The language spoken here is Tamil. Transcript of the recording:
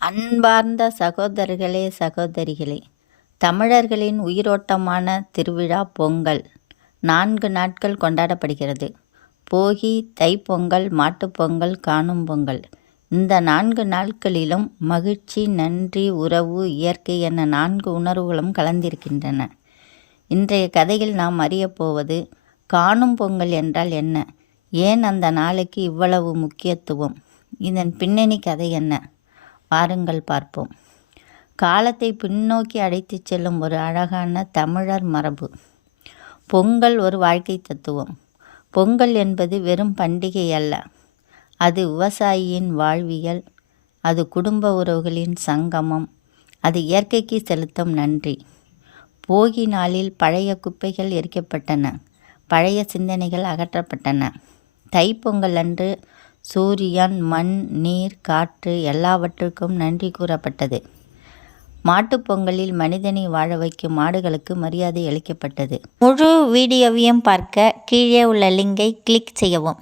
அன்பார்ந்த சகோதரர்களே சகோதரிகளே, தமிழர்களின் உயிரோட்டமான திருவிழா பொங்கல் 4 நாட்கள் கொண்டாடப்படுகிறது. போகி, தைப்பொங்கல், மாட்டுப்பொங்கல், காணும் பொங்கல். இந்த 4 நாட்களிலும் மகிழ்ச்சி, நன்றி, உறவு, இயற்கை என 4 உணர்வுகளும் கலந்திருக்கின்றன. இன்றைய கதையில் நாம் அறியப்போவது காணும் பொங்கல் என்றால் என்ன, ஏன் அந்த நாளுக்கு இவ்வளவு முக்கியத்துவம், இதன் பின்னணி கதை என்ன, வாருங்கள் பார்ப்போம். காலத்தை பின்னோக்கி அழைத்துச் செல்லும் ஒரு அழகான தமிழர் மரபு. பொங்கல் ஒரு வாழ்க்கை தத்துவம். பொங்கல் என்பது வெறும் பண்டிகை அல்ல, அது விவசாயியின் வாழ்வியல், அது குடும்ப உறவுகளின் சங்கமம், அது இயற்கைக்கு செலுத்தும் நன்றி. போகி நாளில் பழைய குப்பைகள் எரிக்கப்பட்டன, பழைய சிந்தனைகள் அகற்றப்பட்டன. தைப்பொங்கல் அன்று சூரியன், மண், நீர், காற்று எல்லாவற்றுக்கும் நன்றி கூறப்பட்டது. மாட்டுப்பொங்கலில் மனிதனை வாழ வைக்கும் மாடுகளுக்கு மரியாதை அளிக்கப்பட்டது. முழு வீடியோவையும் பார்க்க கீழே உள்ள லிங்கை கிளிக் செய்யவும்.